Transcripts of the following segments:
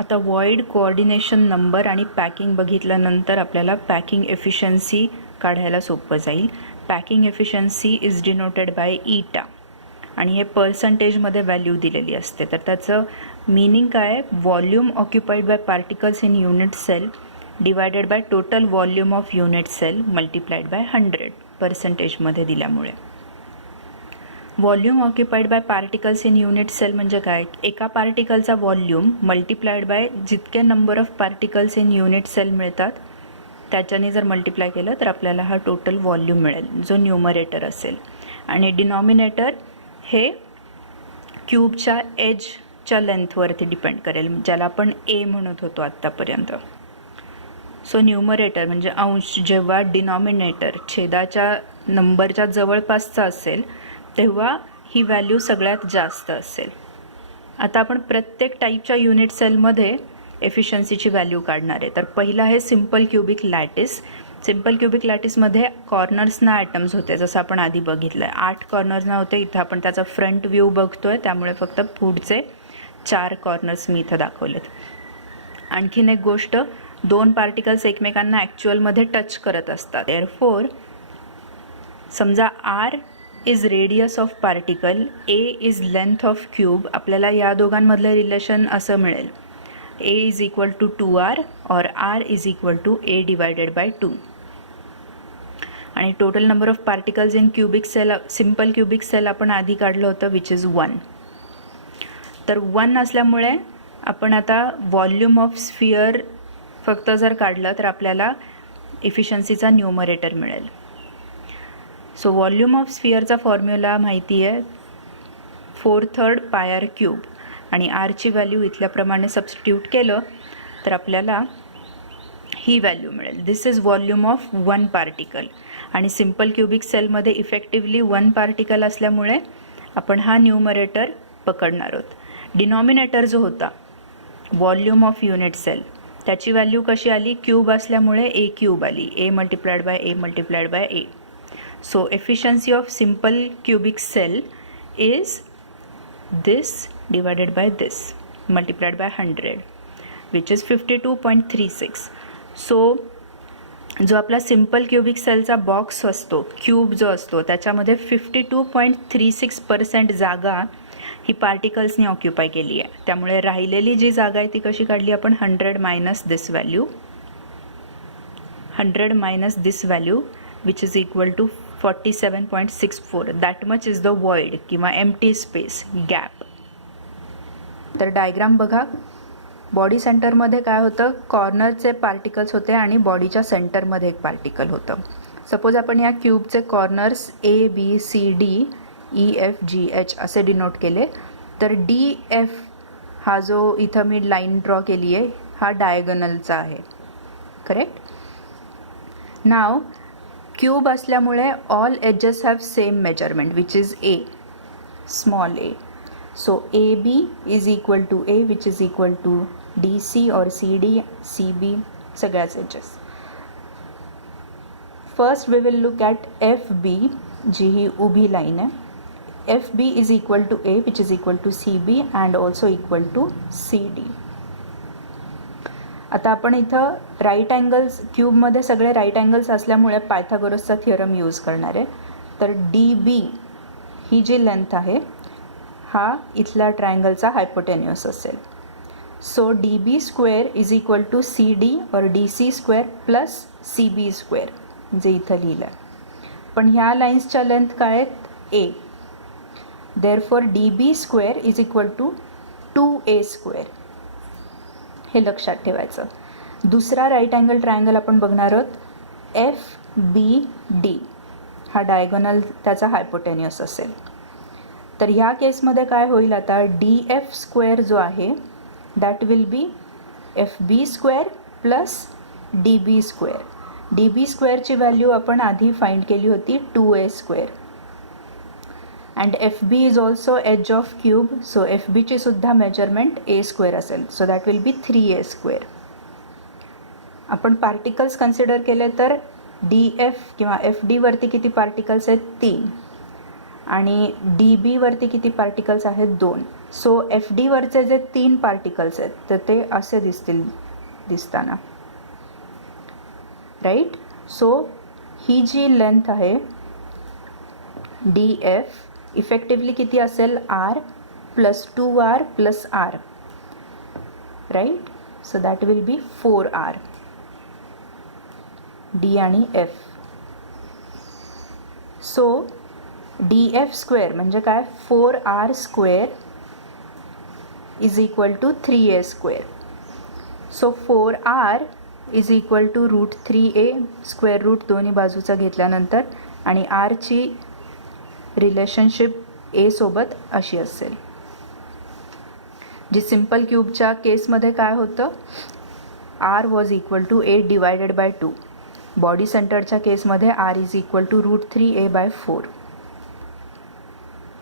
आता void coordination number आणि packing बघितल्यानंतर आपल्याला पॅकिंग एफिशियन्सी काढायला सोपं जाईल. Packing efficiency is denoted by ईटा आणि हे पर्सेंटेजमध्ये व्हॅल्यू दिलेली असते. तर त्याचं मीनिंग काय आहे? Volume occupied by particles in unit cell divided by total volume of unit cell multiplied by 100 पर्सेंटेजमध्ये दिल्यामुळे. Volume occupied by particles in unit cell म्हणजे काय? एका पार्टिकलचा व्हॉल्यूम मल्टिप्लाइड बाय जितके number of particles in unit cell मिळतात त्याच्याने जर मल्टिप्लाय केलं तर आपल्याला हा टोटल व्हॉल्यूम मिळेल, जो न्यूमरेटर असेल. आणि डिनॉमिनेटर हे क्यूबच्या एजच्या लेंथवरती डिपेंड करेल, ज्याला आपण ए म्हणत होतो आत्तापर्यंत. सो न्यूमरेटर म्हणजे अंश जेव्हा डिनॉमिनेटर छेदाच्या नंबरच्या जवळपासचा असेल तेव्हा ही व्हॅल्यू सगळ्यात जास्त असेल. आता आपण प्रत्येक टाईपच्या युनिट सेलमध्ये एफिशियन्सीची व्हॅल्यू काढणार आहे. तर पहिला आहे simple cubic lattice. Simple cubic लॅटिसमध्ये कॉर्नर्सना ॲटम्स होते, जसं आपण आधी बघितलं आहे. 8 कॉर्नर्सना होते. इथं आपण त्याचा फ्रंट व्ह्यू बघतोय, त्यामुळे फक्त पुढचे 4 कॉर्नर्स मी इथं दाखवलेत. आणखीन एक गोष्ट, 2 पार्टिकल्स एकमेकांना ॲक्च्युअलमध्ये टच करत असतात. देअरफोर समजा r is radius of particle, a is length of cube, आपल्याला या दोघांमधलं रिलेशन असं मिळेल, ए इज इक्वल टू 2r और r is equal to a divided by 2. आणि total number of particles in cubic cell, simple cubic cell आपण आधी काढलं होतं, विच इज 1. तर 1 असल्यामुळे आपण आता व्हॉल्यूम ऑफ स्फिअर फक्त जर काढलं तर आपल्याला एफिशियन्सीचा न्यूमरेटर मिळेल. सो व्हॉल्यूम ऑफ स्फिअरचा फॉर्म्युला माहिती आहे, 4/3 पायर क्यूब, आणि आरची व्हॅल्यू इथल्याप्रमाणे सबस्टिट्यूट केलं तर आपल्याला ही व्हॅल्यू मिळेल. This is volume of 1 particle. आणि सिम्पल क्युबिक सेलमध्ये इफेक्टिवली 1 पार्टिकल असल्यामुळे आपण हा न्यूमरेटर पकडणार आहोत. डिनॉमिनेटर जो होता व्हॉल्यूम ऑफ युनिट सेल, त्याची व्हॅल्यू कशी आली? क्यूब असल्यामुळे ए क्यूब आली, A multiplied by A multiplied by A. So efficiency of simple cubic cell is this divided by this multiplied by 100 which is 52.36. So जो आपला simple cubic सेलचा box असतो, cube जो असतो, त्याच्यामध्ये 52.36% जागा ही पार्टिकल्सनी ऑक्युपाय केली आहे. त्यामुळे राहिलेली जी जागा आहे ती कशी काढली आपण? 100 minus this value, 100 minus this value which is equal to 47.64. That much is the void किंवा एम्प्टी स्पेस, गॅप. तर डायग्राम बघा. बॉडी सेंटरमध्ये काय होतं? कॉर्नरचे पार्टिकल्स होते आणि बॉडीच्या सेंटरमध्ये एक पार्टिकल होतं. सपोज आपण या क्यूबचे corners A B C D E F G H असे डिनोट केले, तर डी एफ हा जो इथं मी लाईन ड्रॉ केली आहे हा डायगोनलचा आहे, करेक्ट. नाव क्यूब असल्यामुळे all edges have same measurement which is A, small A. So A B is equal to A which is equal to D C और सी डी सी बी, सगळ्याच edges. First we will look at F B, जी ही उभी line आहे. F B is equal to A which is equal to C B and also equal to C D. आता आपण इथं right angles, क्यूबमध्ये सगळे right angles असल्यामुळे पायथागोरसचा theorem use करणार आहे. तर डी बी ही जी लेंथ आहे हा इथल्या ट्रायंगलचा हायपोटेन्युअस असेल. So D B square is equal to C D और D C square plus C B square, जे इथं लिहिलं आहे. पण ह्या लाईन्सच्या लेंथ काय आहेत? A. Therefore D B square is equal to 2a square, हे लक्षात ठेवायचं. दुसरा राईट अँगल ट्रायंगल आपण बघणार आहोत, एफ बी डी, हा डायगोनल त्याचा हायपोटेन्युअस असेल. तर ह्या केसमध्ये काय होईल? आता डी एफ स्क्वेअर जो आहे that will be F B square plus D B square. D B स्क्वेअरची व्हॅल्यू आपण आधी फाइंड केली होती 2a square. And F B is also edge of cube, so F बीची सुद्धा मेजरमेंट ए स्क्वेअर असेल. So that will be 3a square. आपण particles consider केले तर डी एफ किंवा एफ डीवरती किती पार्टिकल्स आहेत? 3. आणि डी बीवरती किती पार्टिकल्स आहेत 2. सो एफ डीवरचे जे 3 पार्टिकल्स आहेत तर ते असे दिसताना, राईट. सो ही जी लेंथ आहे डी एफ इफेक्टिवली किती असेल R plus 2r plus R, right. So that will be 4r D आणि F. So D F square म्हणजे काय, 4r square is equal to 3a square. So 4r is equal to √3a square root दोन्ही बाजूचा घेतल्यानंतर, आणि आरची relationship ए सोबत अशी असेल. जी सिम्पल क्यूबच्या केसमध्ये काय होतं, R was equal to 8 divided by 2. Body सेंटरच्या केसमध्ये R is equal to √3a/4.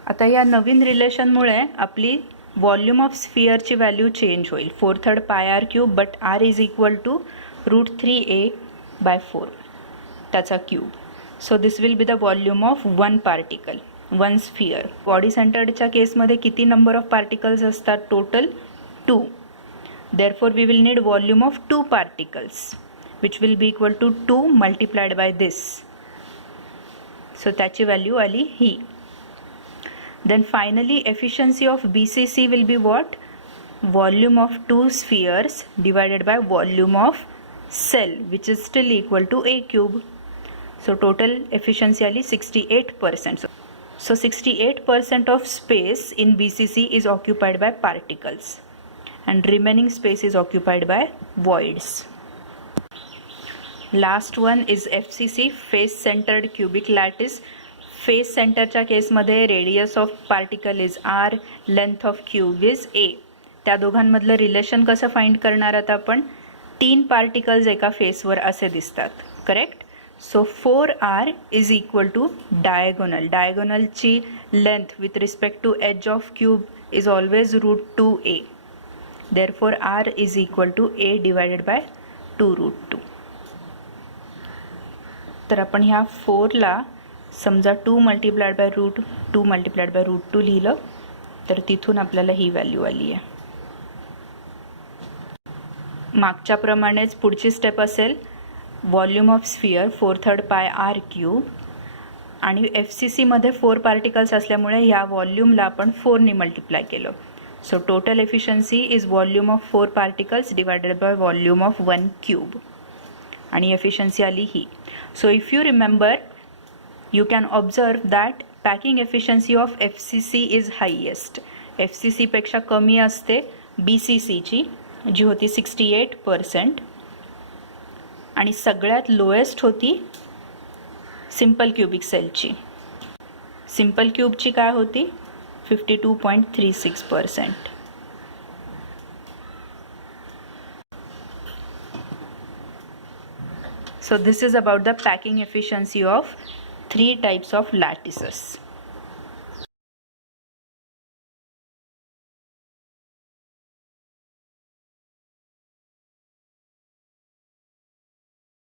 आता या नवीन रिलेशनमुळे आपली व्हॉल्यूम ऑफ स्फिअरची व्हॅल्यू चेंज होईल, 4/3 πr³ but R is equal to √3a/4 त्याचा cube. So this will be the volume of 1 particle, 1 sphere. Body सेंटर्डच्या केसमध्ये किती नंबर ऑफ पार्टिकल्स असतात, total 2. Therefore we will need volume of 2 particles which will be equal to 2 multiplied by this. So त्याची value आली ही. Then finally efficiency of BCC will be what, volume of 2 spheres divided by volume of cell which is still equal to a³. So total efficiency आली 68%. So 68% of space in BCC is occupied by particles and remaining space is occupied by voids. Last one is FCC, face centered cubic lattice. Face centerच्या केसमध्ये radius of particle is r, length of cube is a. त्या दोघांमधलं relation कसं find करणार आता आपण, 3 particles एका फेसवर असे दिसतात, correct. So 4r is equal to diagonal. डायगोनलची length with respect to edge of cube is always √2a. Therefore r is equal to a divided by 2√2. तर आपण ह्या 4ला समजा 2 मल्टिप्लाइड बाय √2 मल्टिप्लाइड बाय √2 लिहिलं तर तिथून आपल्याला ही व्हॅल्यू आली आहे. मागच्याप्रमाणेच पुढची स्टेप असेल व्हॉल्यूम ऑफ स्फिअर 4/3 πr³ आणि FCCमध्ये 4 पार्टिकल्स असल्यामुळे ह्या व्हॉल्यूमला आपण 4ने मल्टिप्लाय केलं. So total efficiency is volume of 4 particles divided by volume of 1 cube आणि एफिशियन्सी आली ही. So if you remember you can observe that packing efficiency of FCC is highest. FCC पेक्षा कमी असते BCC ची जी होती 68% आणि सगळ्यात लोएस्ट होती सिंपल क्यूबिक सेलची. सिंपल क्यूबची काय होती 52.36%. So this is about the packing efficiency of 3 types of lattices.